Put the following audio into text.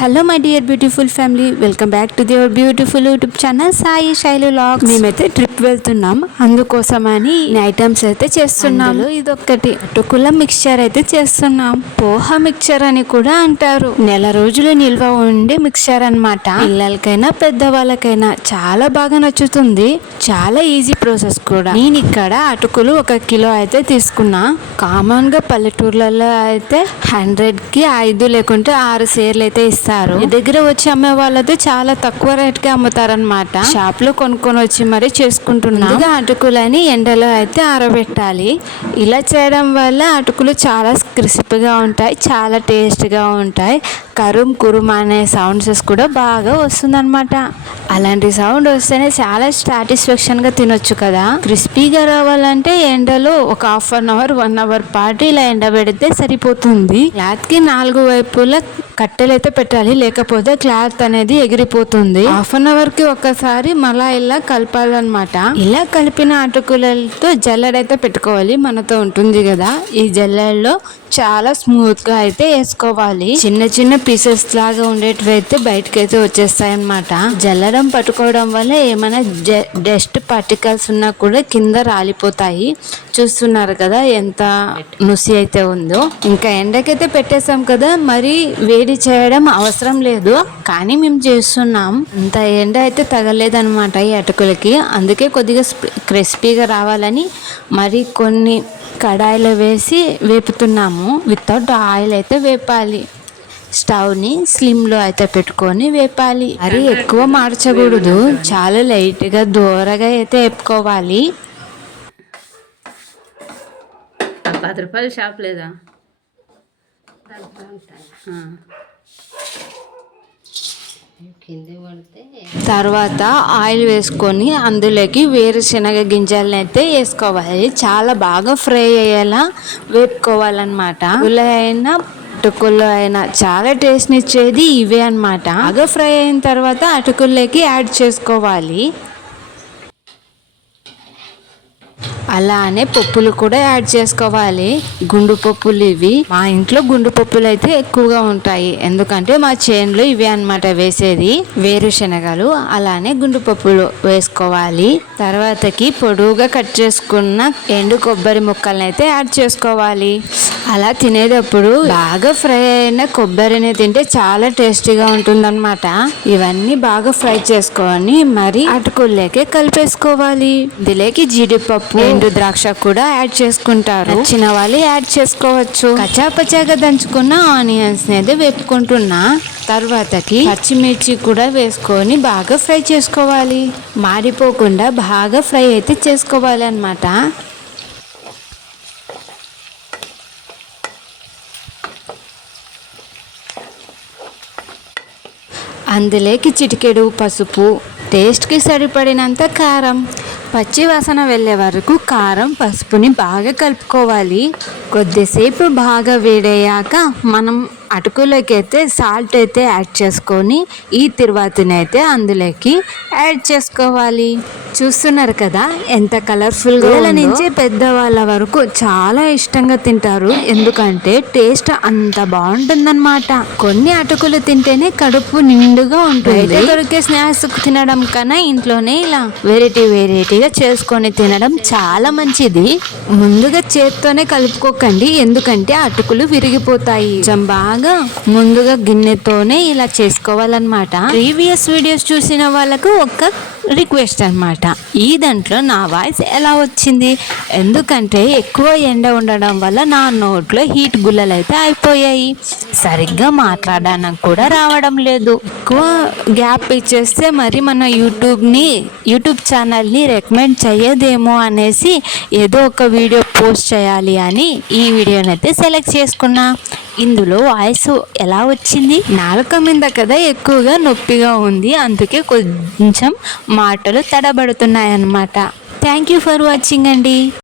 Hello my dear beautiful family welcome back to our beautiful YouTube channel Sai Shailu log మేమైతే trip వెళ్తున్నాం. అందుకోసమని items అయితే చేస్తున్నాము ఇదొక్కటి. అటుకుల మిక్చర్ అయితే చేస్తున్నాం. పోహ మిక్చర్ అని కూడా అంటారు. నెల రోజులు నిల్వ ఉండే మిక్చర్ అన్నమాట. పిల్లలకైనా పెద్దవాళ్ళకైనా చాలా బాగా నచ్చుతుంది. చాలా ఈజీ ప్రాసెస్ కూడా. నేను ఇక్కడ అటుకులు ఒక కిలో అయితే తీసుకున్నా. కామన్గా పల్లెటూర్లలో అయితే హండ్రెడ్కి ఐదు లేకుంటే ఆరు సేర్లు అయితే ఇస్తారు మీ దగ్గర వచ్చి అమ్మే వాళ్ళైతే చాలా తక్కువ రేట్కి అమ్ముతారనమాట షాప్లో కొనుక్కొని వచ్చి మరీ చేసుకుంటున్నా. అటుకులని ఎండలో అయితే ఆరబెట్టాలి. ఇలా చేయడం వల్ల అటుకులు చాలా క్రిస్పీగా ఉంటాయి చాలా టేస్ట్గా ఉంటాయి. కరుమ్ కురుమ్ అనే సౌండ్స్ కూడా బాగా వస్తుందన్నమాట. అలాంటి సౌండ్ వస్తేనే చాలా సాటిస్ఫాక్షన్గా తినొచ్చు కదా. క్రిస్పీగా రావాలంటే ఎండలో ఒక half an hour one hour పాటు ఇలా ఎండబెడితే సరిపోతుంది. క్లాత్కి నాలుగు వైపులా కట్టెలైతే పెట్టాలి లేకపోతే క్లాత్ అనేది ఎగిరిపోతుంది. హాఫ్ అన్ అవర్కి ఒక్కసారి మళ్ళా ఇలా కలపాలన్నమాట. ఇలా కలిపిన అటుకులతో జల్లెడైతే పెట్టుకోవాలి మనతో ఉంటుంది కదా. ఈ జల్లెడలో చాలా స్మూత్గా అయితే వేసుకోవాలి. చిన్న చిన్న పీసెస్ లాగా ఉండేటివి అయితే బయటకి అయితే వచ్చేస్తాయి అన్నమాట జల్లడం పట్టుకోవడం వల్ల ఏమైనా డస్ట్ పార్టికల్స్ ఉన్నా కూడా కింద రాలిపోతాయి. చూస్తున్నారు కదా ఎంత నుసి అయితే ఉందో. ఇంకా ఎండకైతే పెట్టేసాం కదా మరి వేడి చేయడం అవసరం లేదు. కానీ మేము చేస్తున్నాం. అంత ఎండ అయితే తగలేదనమాట ఈ అటుకులకి. అందుకే కొద్దిగా క్రిస్పీగా రావాలని మరి కొన్ని కడాయిలో వేసి వేపుతున్నాము. వితౌట్ ఆయిల్ అయితే వేపాలి. స్టవ్ని స్లిమ్లో అయితే పెట్టుకొని వేపాలి. మరి ఎక్కువ మార్చకూడదు. చాలా లైట్గా దూరగా అయితే వేపుకోవాలి. పది రూపాయల షాప్ లేదా? తర్వాత ఆయిల్ వేసుకొని అందులోకి వేరుశనగ గింజలను అయితే వేసుకోవాలి. చాలా బాగా ఫ్రై అయ్యేలా వేపుకోవాలన్నమాట. ఉల్ల అయినా అటుకుల్లో అయినా చాలా టేస్ట్ని ఇచ్చేది ఇవే అనమాట బాగా ఫ్రై అయిన తర్వాత అటుకుల్లోకి యాడ్ చేసుకోవాలి. అలానే పప్పులు కూడా యాడ్ చేసుకోవాలి. గుండు పప్పులు ఇవి. మా ఇంట్లో గుండు పప్పులు అయితే ఎక్కువగా ఉంటాయి. ఎందుకంటే మా చేనులో ఇవే అన్నమాట వేసేది. వేరుశనగలు అలానే గుండు పప్పులు వేసుకోవాలి. తర్వాతకి పొడవుగా కట్ చేసుకున్న ఎండు కొబ్బరి ముక్కలను అయితే యాడ్ చేసుకోవాలి. అలా తినేటప్పుడు బాగా ఫ్రై అయిన కొబ్బరిని తింటే చాలా టేస్టీగా ఉంటుందన్నమాట. ఇవన్నీ బాగా ఫ్రై చేసుకొని మరి అటుకుల్లోకి కలిపేసుకోవాలి. ఇందులోకి జీడిపప్పు ఎండు ద్రాక్ష కూడా యాడ్ చేసుకుంటారు. నచ్చిన వాళ్ళు యాడ్ చేసుకోవచ్చు. కచాపచాగా దంచుకున్న ఆనియన్స్ అయితే వేపుకుంటున్నా తర్వాతకి పచ్చిమిర్చి కూడా వేసుకొని బాగా ఫ్రై చేసుకోవాలి. మాడిపోకుండా బాగా ఫ్రై అయితే చేసుకోవాలి అన్నమాట. అందులోకి చిటికెడు పసుపు టేస్ట్కి సరిపడినంత కారం. పచ్చి వాసన వెళ్ళే వరకు కారం పసుపుని బాగా కలుపుకోవాలి. కొద్దిసేపు బాగా వేడయ్యాక మనం అటుకులోకి అయితే సాల్ట్ అయితే యాడ్ చేసుకొని ఈ తిరువాతినైతే అందులోకి యాడ్ చేసుకోవాలి. చూస్తున్నారు కదా ఎంత కలర్ఫుల్గా నుంచి పెద్దవాళ్ళ వరకు చాలా ఇష్టంగా తింటారు. ఎందుకంటే టేస్ట్ అంత బాగుంటుందన్నమాట. కొన్ని అటుకులు తింటేనే కడుపు నిండుగా ఉంటుంది. దొరికే స్నాక్స్ తినడం కన్నా ఇంట్లోనే ఇలా వెరైటీ వెరైటీగా చేసుకొని తినడం చాలా మంచిది. ముందుగా చేత్తోనే కలుపుకోకండి. ఎందుకంటే అటుకులు విరిగిపోతాయి. కొంచెం బాగా ముందుగా గిన్నెతోనే ఇలా చేసుకోవాలన్నమాట. ప్రీవియస్ వీడియోస్ చూసిన వాళ్ళకు ఒక రిక్వెస్ట్ అనమాట ఈ దాంట్లో నా వాయిస్ ఎలా వచ్చింది? ఎందుకంటే ఎక్కువ ఎండ ఉండడం వల్ల నా నోట్లో హీట్ గుల్లలు అయితే అయిపోయాయి. సరిగ్గా మాట్లాడడానికి కూడా రావడం లేదు. ఎక్కువ గ్యాప్ ఇచ్చేస్తే మరి మన యూట్యూబ్ని యూట్యూబ్ ఛానల్ని రికమెండ్ చేయదేమో అనేసి ఏదో ఒక వీడియో పోస్ట్ చేయాలి అని ఈ వీడియోని అయితే సెలెక్ట్ చేసుకున్నా. ఇందులో వాయిస్ ఎలా వచ్చింది? నాలుక మీద కదా ఎక్కువగా నొప్పిగా ఉంది. అందుకే కొంచెం మాటలు తడబడుతున్నాయి అన్నమాట థ్యాంక్ యూ ఫర్ వాచింగ్ అండి.